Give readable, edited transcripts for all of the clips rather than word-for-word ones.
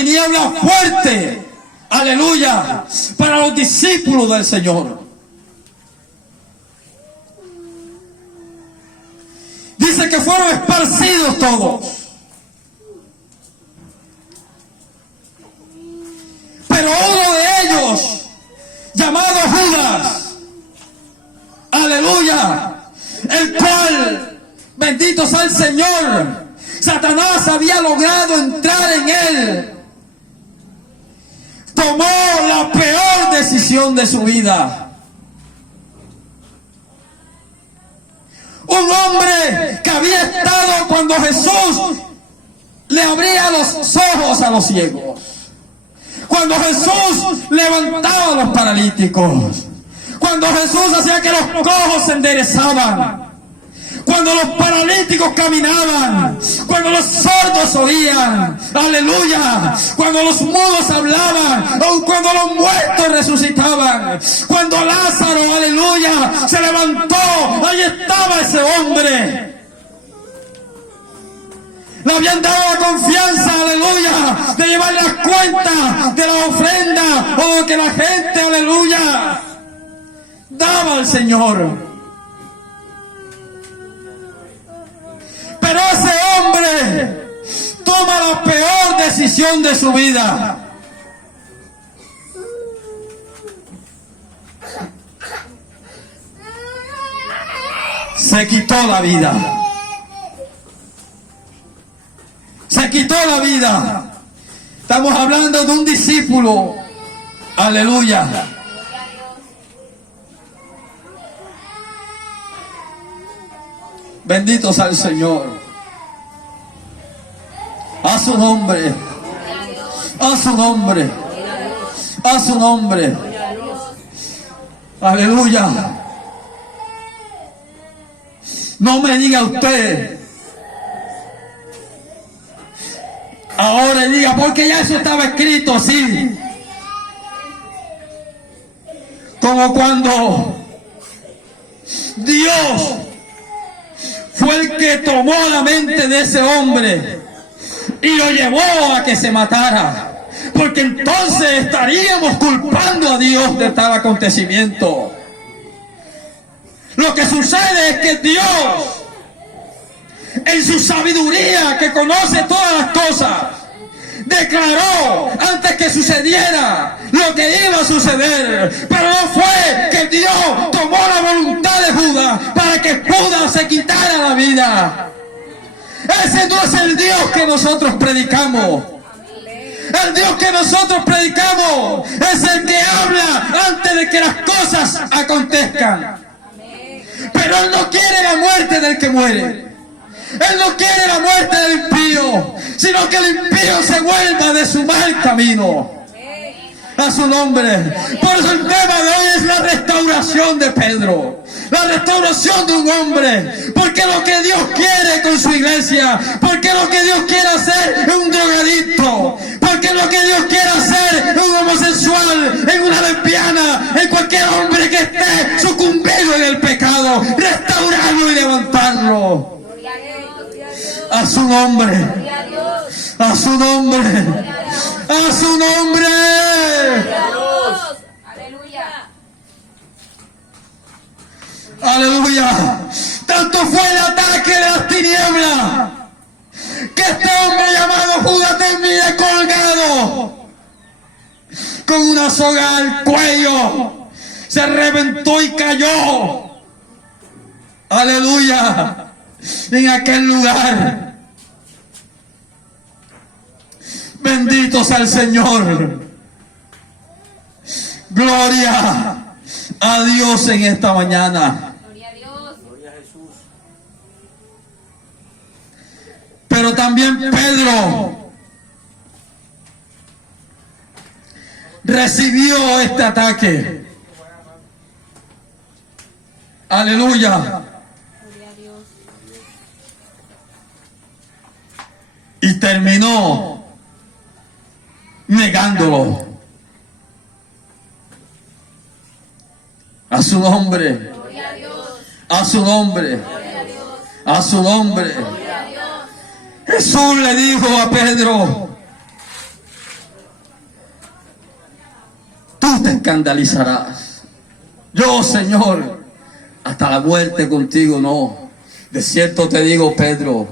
tiniebla fuerte, aleluya, para los discípulos del Señor. Dice que fueron esparcidos todos. Pero uno de ellos, llamado Judas, aleluya, el cual, bendito sea el Señor, Satanás había logrado entrar en él, tomó la peor decisión de su vida. Un hombre que había estado cuando Jesús le abría los ojos a los ciegos, cuando Jesús levantaba a los paralíticos, cuando Jesús hacía que los cojos se enderezaban, cuando los paralíticos caminaban, cuando los sordos oían, aleluya, cuando los mudos hablaban, o cuando los muertos resucitaban, cuando Lázaro, aleluya, se levantó, ahí estaba ese hombre. Le habían dado la confianza, aleluya, de llevar las cuentas de la ofrenda o que la gente, aleluya, daba al Señor. Pero ese hombre toma la peor decisión de su vida. Se quitó la vida. Se quitó la vida. Estamos hablando de un discípulo. Aleluya. Bendito sea el Señor. A su nombre. A su nombre. A su nombre. Aleluya. No me diga usted ahora y diga, porque ya eso estaba escrito así. Como cuando Dios fue el que tomó la mente de ese hombre y lo llevó a que se matara, porque entonces estaríamos culpando a Dios de tal acontecimiento. Lo que sucede es que Dios, en su sabiduría que conoce todas las cosas, declaró antes que sucediera lo que iba a suceder. Pero no fue que Dios tomó la voluntad de Judas para que Judas se quitara la vida. Ese no es el Dios que nosotros predicamos. El Dios que nosotros predicamos es el que habla antes de que las cosas acontezcan. Pero Él no quiere la muerte del que muere. Él no quiere la muerte del impío, sino que el impío se vuelva de su mal camino. A su nombre. Por eso el tema de hoy es la restauración de Pedro, la restauración de un hombre. Porque lo que Dios quiere con su iglesia, porque lo que Dios quiere hacer es un drogadicto, porque lo que Dios quiere hacer es un homosexual, en una lesbiana, en cualquier hombre que esté sucumbido en el pecado, restaurarlo y levantarlo. A su nombre. A su nombre. A su nombre. Aleluya. Tanto fue el ataque de las tinieblas que este hombre llamado Judas termina colgado con una soga al cuello. Se reventó y cayó. Aleluya. En aquel lugar. Bendito sea el Señor. Gloria a Dios en esta mañana. Gloria a Dios. Gloria a Jesús. Pero también Pedro recibió este ataque. Aleluya. Gloria a Dios. Y terminó negándolo. A su nombre. Gloria a Dios. A su nombre. Gloria a Dios. A su nombre. Gloria a Dios. Jesús le dijo a Pedro, tú te escandalizarás. Yo, Señor, hasta la muerte contigo no. De cierto te digo, Pedro,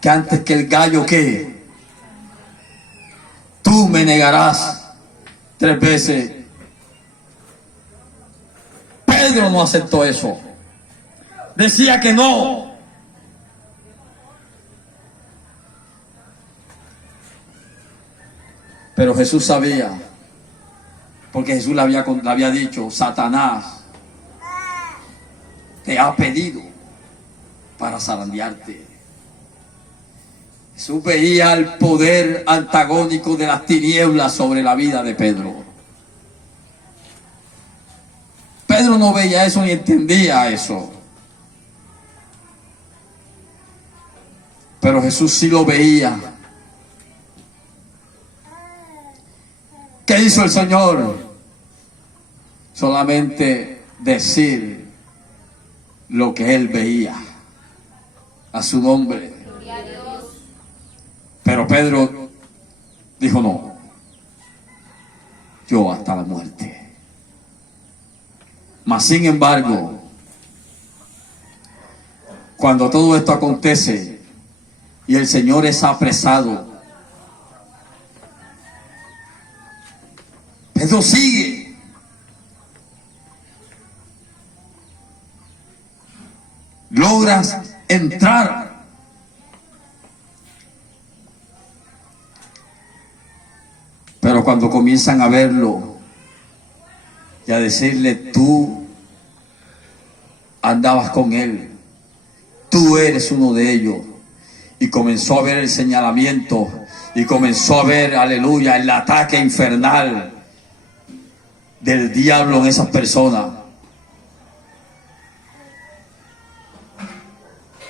que antes que el gallo que tú me negarás 3 veces. Pedro no aceptó eso. Decía que no. Pero Jesús sabía, porque Jesús le había dicho, Satanás te ha pedido para zarandearte. Jesús veía el poder antagónico de las tinieblas sobre la vida de Pedro. Pedro no veía eso ni entendía eso. Pero Jesús sí lo veía. ¿Qué hizo el Señor? Solamente decir lo que él veía a su nombre. Pero Pedro dijo no, yo hasta la muerte. Mas sin embargo, cuando todo esto acontece y el Señor es apresado, Pedro sigue. Logras entrar. Pero cuando comienzan a verlo y a decirle, tú andabas con él, tú eres uno de ellos, y comenzó a ver el señalamiento y comenzó a ver, aleluya, el ataque infernal del diablo en esas personas,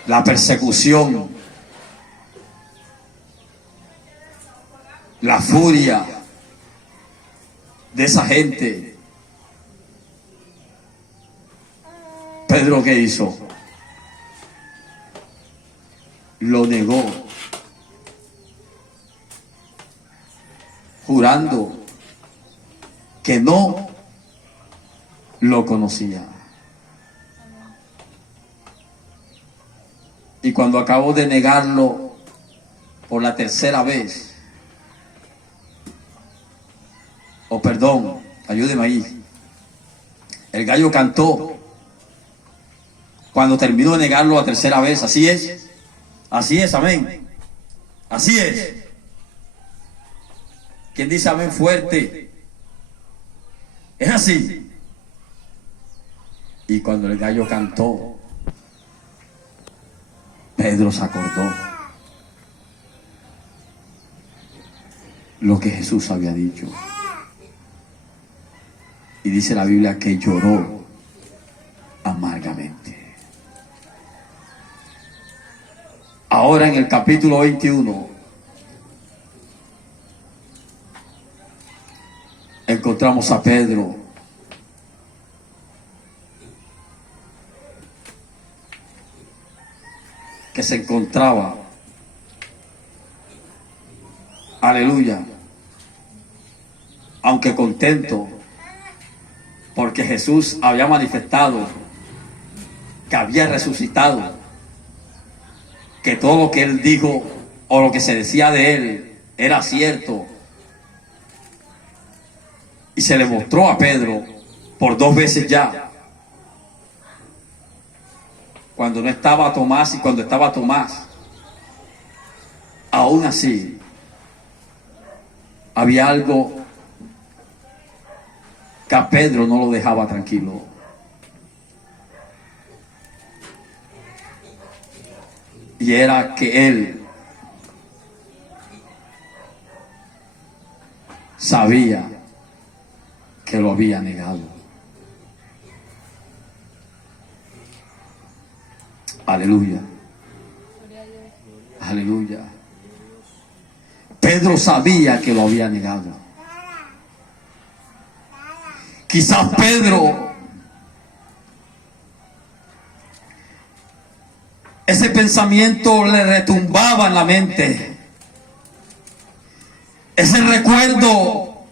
la persecución, la furia de esa gente. Pedro, ¿qué hizo? Lo negó, jurando que no lo conocía. Y cuando acabó de negarlo por la 3ª vez, perdón, ayúdeme ahí, el gallo cantó cuando terminó de negarlo la 3ª vez. Así es, amén, así es. ¿Quién dice amén fuerte? Es así. Y cuando el gallo cantó, Pedro se acordó lo que Jesús había dicho. Y dice la Biblia que lloró amargamente. Ahora en el capítulo 21 encontramos a Pedro que se encontraba, aleluya, aunque contento, porque Jesús había manifestado que había resucitado, que todo lo que él dijo o lo que se decía de él era cierto. Y se le mostró a Pedro por 2 veces ya, cuando no estaba Tomás y cuando estaba Tomás. Aún así, había algo que a Pedro no lo dejaba tranquilo. Y era que él sabía que lo había negado. Aleluya. Aleluya. Pedro sabía que lo había negado. Quizás Pedro, ese pensamiento le retumbaba en la mente. Ese recuerdo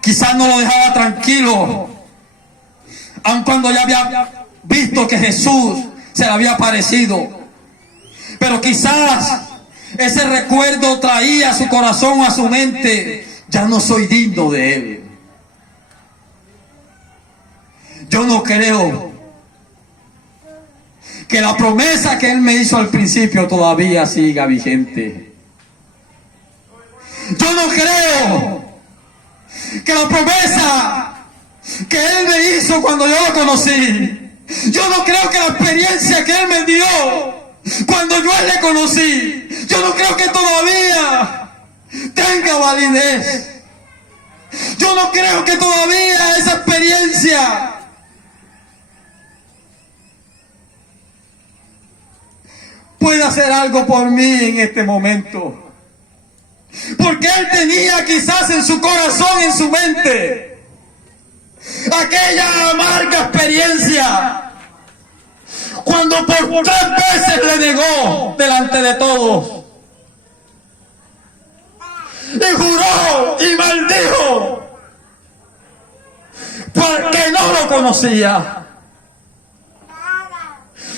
quizás no lo dejaba tranquilo, aun cuando ya había visto que Jesús se le había aparecido. Pero quizás ese recuerdo traía a su corazón, a su mente: ya no soy digno de Él. Yo no creo que la promesa que Él me hizo al principio todavía siga vigente. Yo no creo que la promesa que Él me hizo cuando yo lo conocí, yo no creo que la experiencia que Él me dio cuando yo a Él le conocí, yo no creo que todavía tenga validez. Yo no creo que todavía esa experiencia pueda hacer algo por mí en este momento. Porque Él tenía quizás en su corazón, en su mente, aquella amarga experiencia cuando por 3 veces le negó delante de todos, y juró y maldijo porque no lo conocía.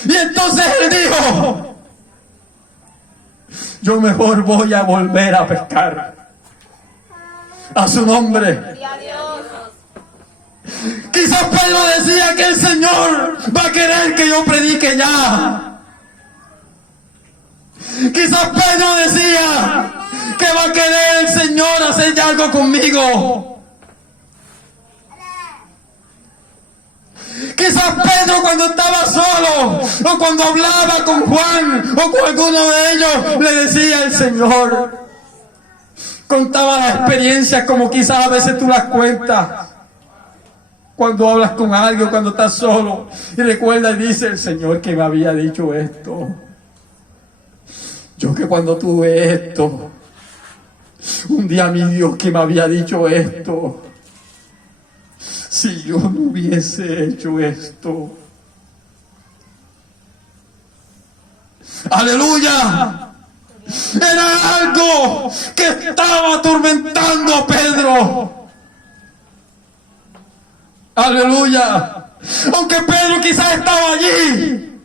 Y entonces Él dijo: yo mejor voy a volver a pescar. A su nombre. Quizás Pedro decía que el Señor va a querer que yo predique ya. Quizás Pedro decía que va a querer el Señor hacer ya algo conmigo. Quizás Pedro, cuando estaba solo, o cuando hablaba con Juan o con alguno de ellos, le decía al Señor. Contaba las experiencias como quizás a veces tú las cuentas cuando hablas con alguien, cuando estás solo, y recuerda y dice: el Señor que me había dicho esto. Yo que cuando tuve esto, un día mi Dios que me había dicho esto. Si yo no hubiese hecho esto. ¡Aleluya! Era algo que estaba atormentando a Pedro. ¡Aleluya! Aunque Pedro quizás estaba allí,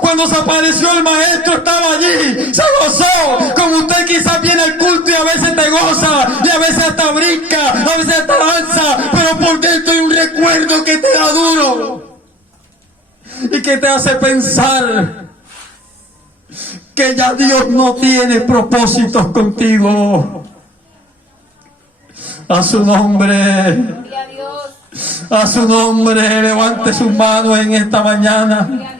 cuando se apareció el maestro estaba allí, se gozó, como usted quizás viene al culto y a veces te goza, y a veces hasta brinca, a veces hasta danza, pero por dentro hay un recuerdo que te da duro y que te hace pensar que ya Dios no tiene propósitos contigo. A su nombre. A su nombre. Levante sus manos en esta mañana.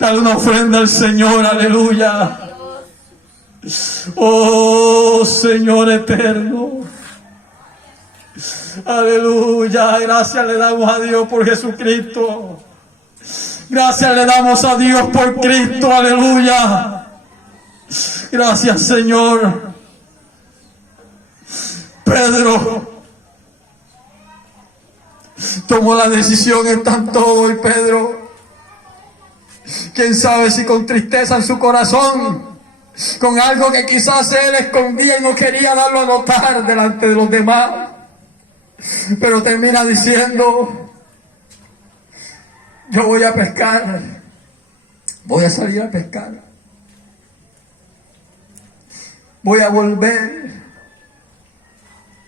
Dale una ofrenda al Señor. Aleluya. Oh Señor eterno. Aleluya. Gracias le damos a Dios por Jesucristo. Gracias le damos a Dios por Cristo. Aleluya. Gracias, Señor. Pedro tomó la decisión, están todos, y Pedro, quién sabe si con tristeza en su corazón, con algo que quizás él escondía y no quería darlo a notar delante de los demás, pero termina diciendo: yo voy a pescar, voy a salir a pescar, voy a volver,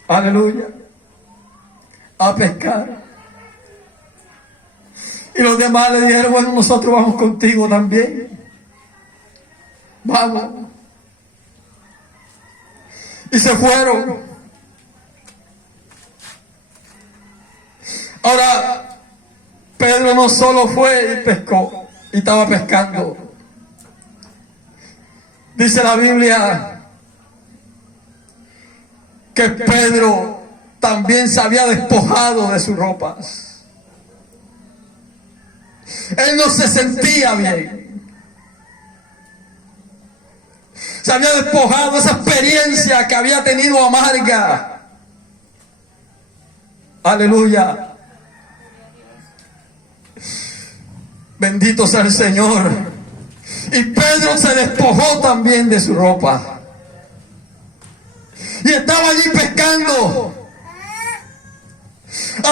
aleluya, a pescar. Y los demás le dijeron: bueno, nosotros vamos contigo también, vamos. Y se fueron. Ahora, Pedro no solo fue y pescó, y estaba pescando. Dice la Biblia que Pedro también se había despojado de sus ropas. Él no se sentía bien. Se había despojado de esa experiencia que había tenido amarga. Aleluya. Bendito sea el Señor. Y Pedro se despojó también de su ropa. Y estaba allí pescando.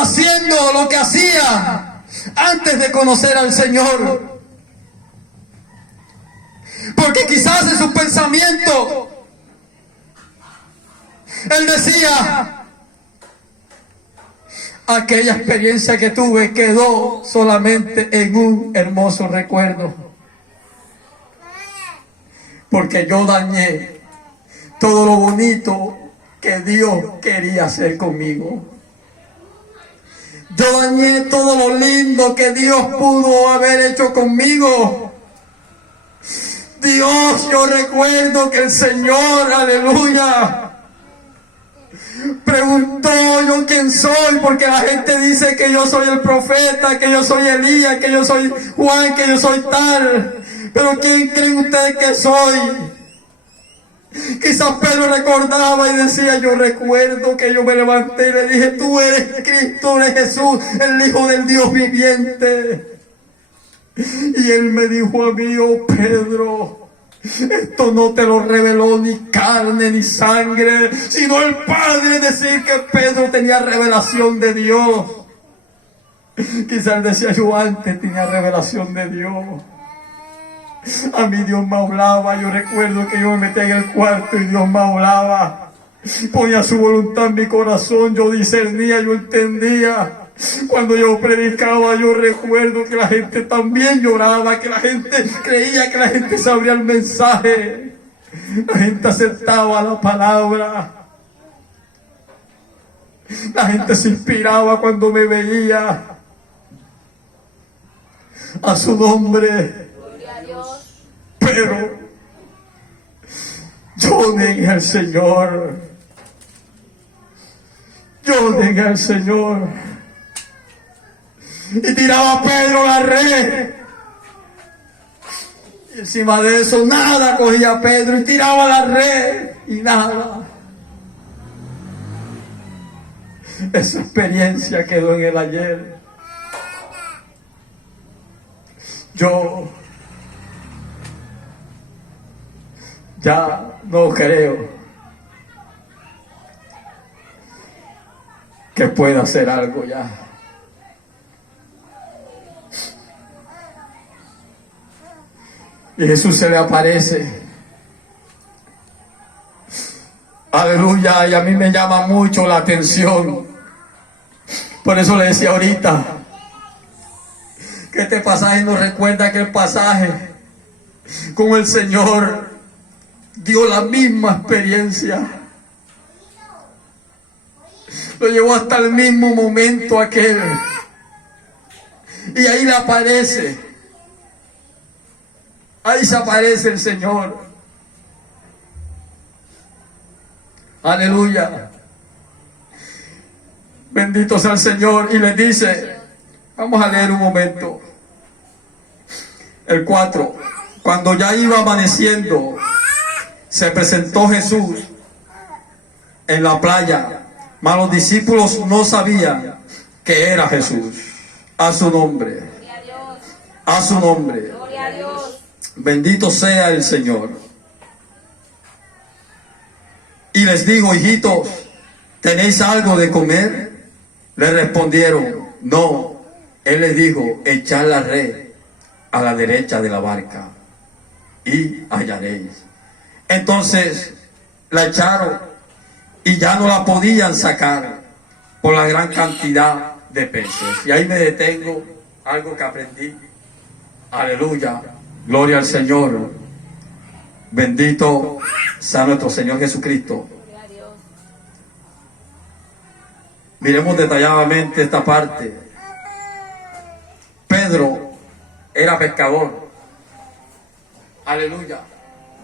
haciendo lo que hacía antes de conocer al Señor. Porque quizás en su pensamiento él decía: aquella experiencia que tuve quedó solamente en un hermoso recuerdo, porque yo dañé todo lo bonito que Dios quería hacer conmigo. Yo dañé todo lo lindo que Dios pudo haber hecho conmigo. Dios, yo recuerdo que el Señor, aleluya, preguntó: ¿yo quién soy? Porque la gente dice que yo soy el profeta, que yo soy Elías, que yo soy Juan, que yo soy tal. Pero ¿quién creen ustedes que soy? Quizás Pedro recordaba y decía: yo recuerdo que yo me levanté y le dije: tú eres Cristo, eres Jesús, el Hijo del Dios viviente. Y él me dijo a mí: oh Pedro, esto no te lo reveló ni carne ni sangre, sino el Padre. Decir que Pedro tenía revelación de Dios. Quizás decía: yo antes tenía revelación de Dios. A mí Dios me hablaba. Yo recuerdo que yo me metía en el cuarto y Dios me hablaba. Ponía su voluntad en mi corazón. Yo discernía, yo entendía. Cuando yo predicaba, yo recuerdo que la gente también lloraba, que la gente creía que la gente sabría el mensaje. La gente aceptaba la palabra. La gente se inspiraba cuando me veía. A su nombre. Pero yo negué al Señor. Yo negué al Señor. Y tiraba a Pedro la red. Y encima de eso nada cogía a Pedro y tiraba la red. Y nada. Esa experiencia quedó en el ayer. Yo ya no creo que pueda hacer algo ya. Y Jesús se le aparece. Aleluya. Y a mí me llama mucho la atención. Por eso le decía ahorita que este pasaje nos recuerda aquel pasaje como el Señor dio la misma experiencia. Lo llevó hasta el mismo momento aquel. Y ahí le aparece. Ahí se aparece el Señor. Aleluya. Bendito sea el Señor. Y le dice, vamos a leer un momento. El 4. Cuando ya iba amaneciendo, se presentó Jesús en la playa, mas los discípulos no sabían que era Jesús. A su nombre. A su nombre. Bendito sea el Señor. Y les dijo, hijitos, ¿tenéis algo de comer? Le respondieron, no. Él les dijo, echad la red a la derecha de la barca y hallaréis. Entonces la echaron y ya no la podían sacar por la gran cantidad de peces. Y ahí me detengo, algo que aprendí. Aleluya, gloria al Señor. Bendito sea nuestro Señor Jesucristo. Miremos detalladamente esta parte. Pedro era pescador. Aleluya.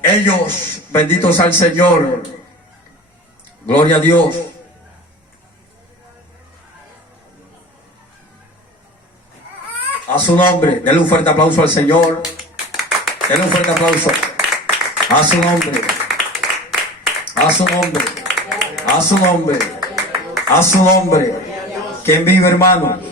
Ellos, benditos al Señor. Gloria a Dios. A su nombre. Denle un fuerte aplauso al Señor. Denle un fuerte aplauso. A su nombre. A su nombre. A su nombre. A su nombre. ¿Quién vive, hermano?